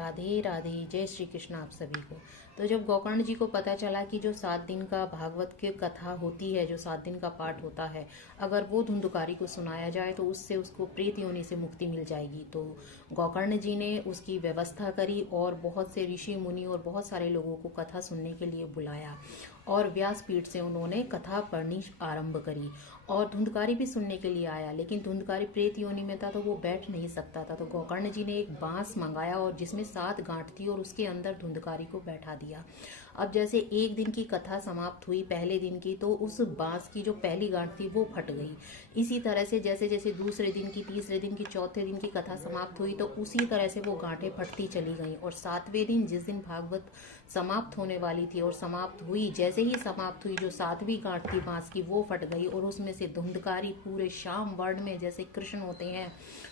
राधे राधे। जय श्री कृष्ण आप सभी को। तो जब गोकर्ण जी को पता चला कि जो 7 दिन का भागवत की कथा होती है, जो 7 दिन का पाठ होता है, अगर वो धुंधुकारी को सुनाया जाए तो उससे उसको प्रेत योनि से मुक्ति मिल जाएगी, तो गोकर्ण जी ने उसकी व्यवस्था करी और बहुत से ऋषि मुनि और बहुत सारे लोगों को कथा सुनने के लिए बुलाया और व्यासपीठ से उन्होंने कथा पढ़नी आरंभ करी। और धुंधकारी भी सुनने के लिए आया, लेकिन धुंधकारी प्रेत योनि में था तो वो बैठ नहीं सकता था। तो गोकर्ण जी ने एक बांस मंगाया और जिसमें 7 गांठ थी और उसके अंदर धुंधकारी को बैठा दिया। अब जैसे एक दिन की कथा समाप्त हुई पहले दिन की, तो उस बांस की जो पहली गांठ थी वो फट गई। इसी तरह से जैसे जैसे दूसरे दिन की, तीसरे दिन की, चौथे दिन की कथा समाप्त हुई तो उसी तरह से वो गांठें फटती चली गईं। और 7वें दिन जिस दिन भागवत समाप्त होने वाली थी और समाप्त हुई, जैसे ही समाप्त हुई, जो 7वीं गांठ थी बांस की वो फट गई और उसमें से धुंधकारी पूरे श्याम वर्ण में जैसे कृष्ण होते हैं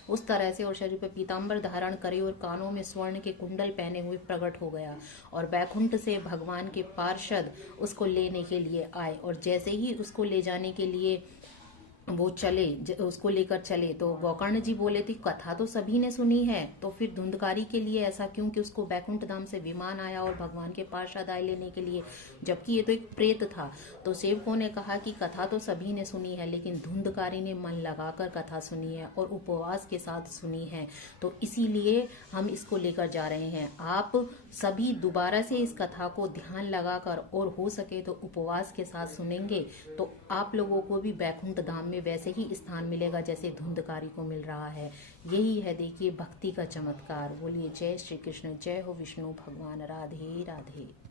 उस तरह से, और शरीर पर पीताम्बर धारण करे और कानों में स्वर्ण के कुंडल पहने हुए प्रकट हो गया। और बैकुंठ से भगवान के पार्षद उसको लेने के लिए आए और जैसे ही उसको ले जाने के लिए वो चले, उसको लेकर चले, तो गोकर्ण जी बोले थे कथा तो सभी ने सुनी है, तो फिर धुंधकारी के लिए ऐसा क्यों कि उसको बैकुंठ धाम से विमान आया और भगवान के पार्षद आए लेने के लिए, जबकि ये तो एक प्रेत था। तो सेवकों ने कहा कि कथा तो सभी ने सुनी है, लेकिन धुंधकारी ने मन लगाकर कथा सुनी है और उपवास के साथ सुनी है, तो इसीलिए हम इसको लेकर जा रहे हैं। आप सभी दोबारा से इस कथा को ध्यान लगाकर और हो सके तो उपवास के साथ सुनेंगे तो आप लोगों को भी बैकुंठ धाम में वैसे ही स्थान मिलेगा जैसे धुंधकारी को मिल रहा है। यही है देखिए भक्ति का चमत्कार। बोलिए जय श्री कृष्ण, जय हो विष्णु भगवान, राधे राधे।